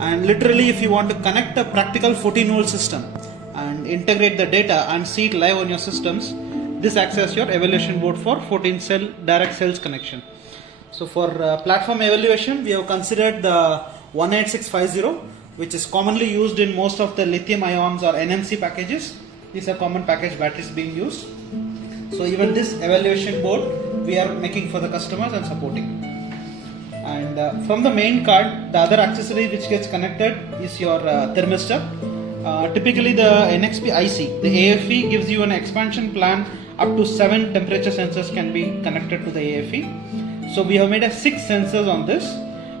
And literally, if you want to connect a practical 14-volt system and integrate the data and see it live on your systems, this acts as your evaluation board for 14 cell direct cells connection. So for platform evaluation, we have considered the 18650, which is commonly used in most of the lithium ions or NMC packages. These are common package batteries being used. So even this evaluation board we are making for the customers and supporting. And from the main card, the other accessory which gets connected is your thermistor. Typically the NXP IC, the AFE gives you an expansion plan. Up to 7 temperature sensors can be connected to the AFE. So we have made 6 sensors on this,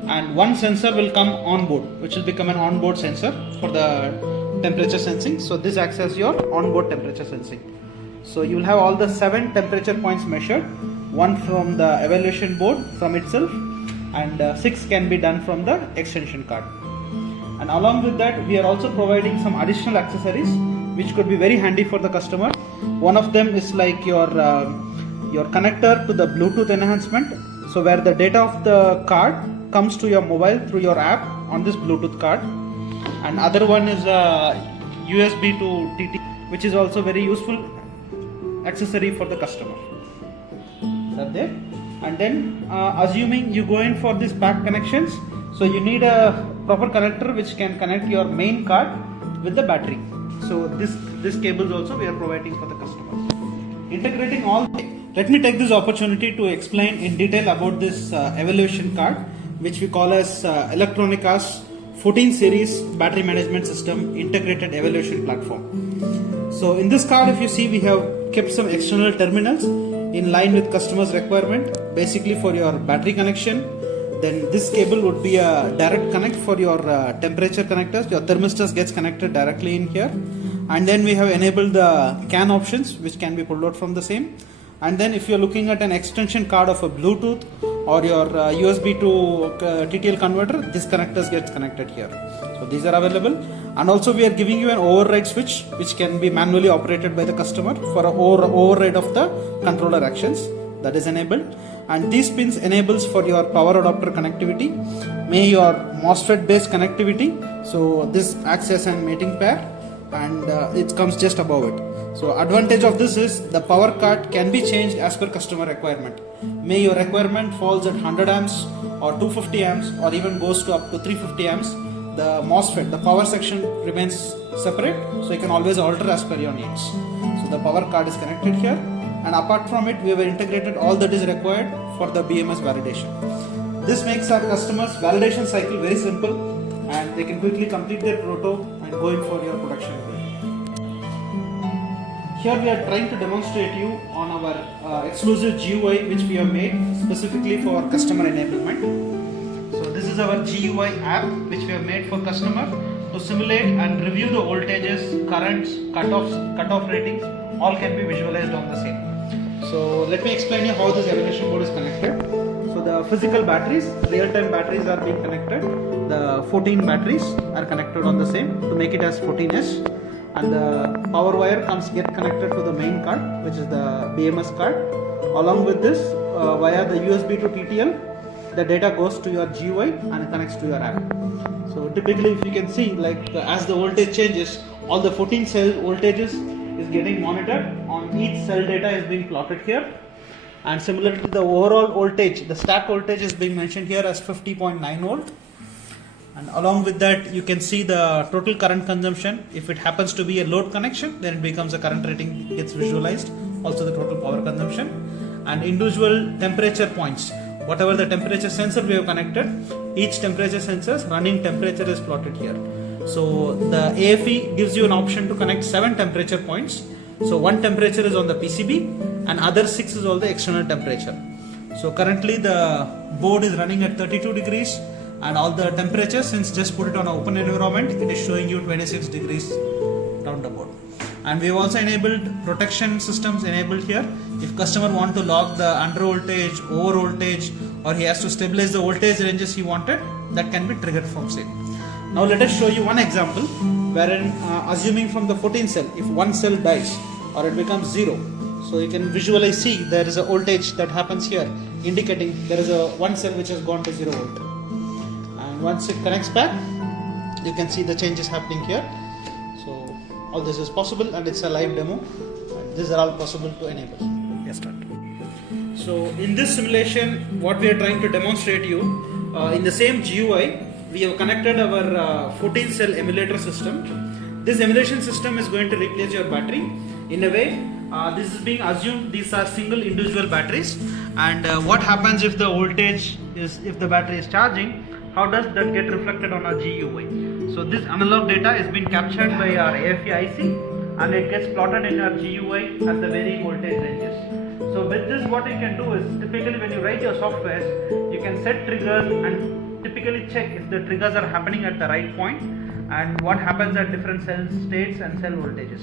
and one sensor will come on board, which will become an onboard sensor for the temperature sensing. So this acts as your onboard temperature sensing. So you will have all the 7 temperature points measured, one from the evaluation board from itself, and 6 can be done from the extension card. And along with that, we are also providing some additional accessories which could be very handy for the customer. One of them is like your connector to the Bluetooth enhancement. So where the data of the card comes to your mobile through your app on this Bluetooth card. And other one is USB to TT, which is also very useful accessory for the customer. That there. And then assuming you go in for these pack connections, so you need a proper connector which can connect your main card with the battery. So this cables also we are providing for the customers. Integrating all. Let me take this opportunity to explain in detail about this evaluation card, which we call as Elektronika's 14 series battery management system integrated evaluation platform. So in this card, if you see, we have kept some external terminals in line with customers' requirement, basically for your battery connection. Then this cable would be a direct connect for your temperature connectors. Your thermistors gets connected directly in here. And then we have enabled the CAN options, which can be pulled out from the same. And then if you're looking at an extension card of a Bluetooth or your USB to TTL converter, this connectors gets connected here. So these are available. And also we are giving you an override switch, which can be manually operated by the customer for a override of the controller actions. That is enabled. And these pins enables for your power adapter connectivity, may your MOSFET based connectivity. So this acts as an mating pair, and it comes just above it. So advantage of this is the power card can be changed as per customer requirement. May your requirement falls at 100 amps or 250 amps or even goes to up to 350 amps. The MOSFET, the power section remains separate, so you can always alter as per your needs. So the power card is connected here. And apart from it, we have integrated all that is required for the BMS validation. This makes our customers' validation cycle very simple, and they can quickly complete their proto and go in for your production build. Here we are trying to demonstrate you on our exclusive GUI which we have made specifically for customer enablement. So this is our GUI app which we have made for customer to simulate and review the voltages, currents, cutoff ratings, all can be visualized on the same. So let me explain you how this evaluation board is connected. So the physical batteries, real-time batteries are being connected. The 14 batteries are connected on the same to make it as 14S. And the power wire get connected to the main card, which is the BMS card. Along with this, via the USB to TTL, the data goes to your GUI and it connects to your app. So typically, if you can see, like as the voltage changes, all the 14 cell voltages is getting monitored. On each cell data is being plotted here, and similarly the overall voltage, the stack voltage is being mentioned here as 50.9 volt. And along with that, you can see the total current consumption. If it happens to be a load connection, then it becomes a current rating gets visualized. Also the total power consumption and individual temperature points. Whatever the temperature sensor we have connected, each temperature sensor's running temperature is plotted here. So the AFE gives you an option to connect 7 temperature points. So one temperature is on the PCB and other 6 is all the external temperature. So currently the board is running at 32 degrees. And all the temperatures, since just put it on an open environment, it is showing you 26 degrees down the board. And we have also enabled protection systems enabled here. If customer want to log the under voltage, over voltage, or he has to stabilize the voltage ranges he wanted, that can be triggered from same. Now let us show you one example wherein assuming from the 14 cell, if one cell dies or it becomes 0, so you can visually see there is a voltage that happens here indicating there is a one cell which has gone to 0 volt. Once it connects back, you can see the changes happening here. So all this is possible, and it's a live demo, and these are all possible to enable. Yes, start. So in this simulation, what we are trying to demonstrate you, in the same GUI, we have connected our 14 cell emulator system. This emulation system is going to replace your battery. In a way, this is being assumed these are single individual batteries, and what happens if the voltage is, if the battery is charging, how does that get reflected on our GUI? So this analog data is being captured by our AFE IC, and it gets plotted in our GUI as the varying voltage ranges. So with this, what you can do is, typically when you write your software, you can set triggers and typically check if the triggers are happening at the right point and what happens at different cell states and cell voltages.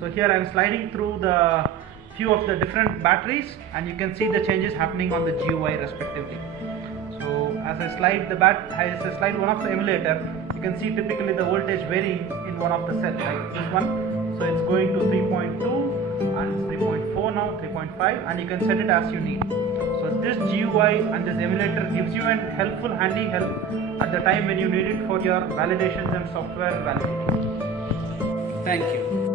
So here I am sliding through the few of the different batteries, and you can see the changes happening on the GUI respectively. So as I slide one of the emulator, you can see typically the voltage varying in one of the cells, like this one. So it's going to 3.2 and 3.4 now, 3.5, and you can set it as you need. So this GUI and this emulator gives you an helpful handy help at the time when you need it for your validations and software validating. Thank you.